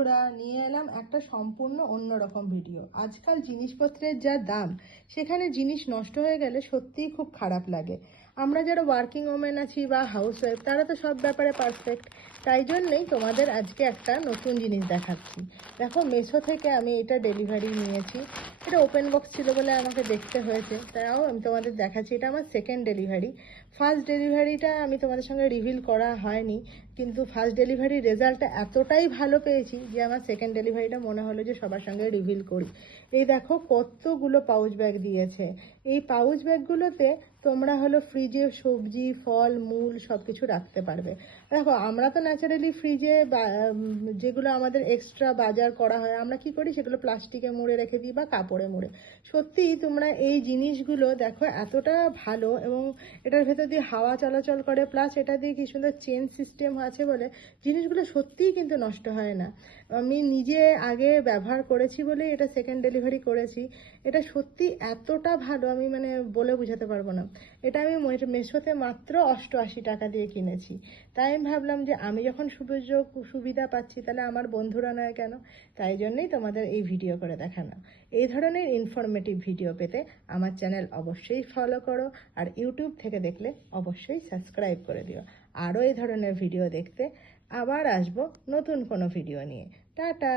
বন্ধুরা, নিয়ে এলাম একটা সম্পূর্ণ অন্যরকম ভিডিও। আজকাল জিনিসপত্রের যা দাম, সেখানে জিনিস নষ্ট হয়ে গেলে সত্যিই খুব খারাপ লাগে। আমরা যারা ওয়ার্কিং ওমেন আছি বা হাউসওয়াইফ, তারা তো সব ব্যাপারে পারফেক্ট। তাই জন্যই তোমাদের আজকে একটা নতুন জিনিস দেখাচ্ছি। দেখো, মেশো থেকে আমি এটা ডেলিভারি নিয়েছি। এটা ওপেন বক্স ছিল বলে আমাকে দেখতে হয়েছে, তাও আমি তোমাদের দেখাচ্ছি। এটা আমার সেকেন্ড ডেলিভারি। ফার্স্ট ডেলিভারিটা আমি তোমাদের সঙ্গে রিভিল করা হয়নি, কিন্তু ফার্স্ট ডেলিভারির রেজাল্টটা এতটাই ভালো পেয়েছি যে আমার সেকেন্ড ডেলিভারিটা মনে হলো যে সবার সঙ্গে রিভিল করি। এই দেখো কতগুলো পাউচ ব্যাগ দিয়েছে। এই পাউচ ব্যাগগুলোতে তোমরা হলো ফ্রিজে সবজি, ফল, মূল সব কিছু রাখতে পারবে। দেখো, আমরা তো ন্যাচারালি ফ্রিজে যেগুলো আমাদের এক্সট্রা বাজার করা হয়, আমরা কি করি, সেগুলো প্লাস্টিকে মুড়ে রেখে দিই বা কাপড়ে মুড়ে। সত্যিই তোমরা এই জিনিসগুলো দেখো এতটা ভালো, এবং এটার ভেতর দিয়ে হাওয়া চলাচল করে, প্লাস এটা দিয়ে কি সুন্দর চেন সিস্টেম আছে বলে জিনিসগুলো সত্যিই কিন্তু নষ্ট হয় না। আমি নিজে আগে ব্যবহার করেছি বলে এটা সেকেন্ড ডেলিভারি করেছি। এটা সত্যি এতটা ভালো, আমি মানে বলে বোঝাতে পারবো না। এটা আমি মেশোতে মাত্র 88 টাকা দিয়ে কিনেছি। তাই আমি ভাবলাম যে আমি যখন সুযোগ সুবিধা পাচ্ছি, তাহলে আমার বন্ধুরা নয় কেন। তাই জন্যই তোমাদের এই ভিডিও করে দেখানো। এই ধরনের ইনফরমেটিভ ভিডিও পেতে আমার চ্যানেল অবশ্যই ফলো করো, আর ইউটিউব থেকে দেখলে অবশ্যই সাবস্ক্রাইব করে দিও। আরও এই ধরনের ভিডিও দেখতে আবার আসবো নতুন কোনো ভিডিও নিয়ে। টাটা।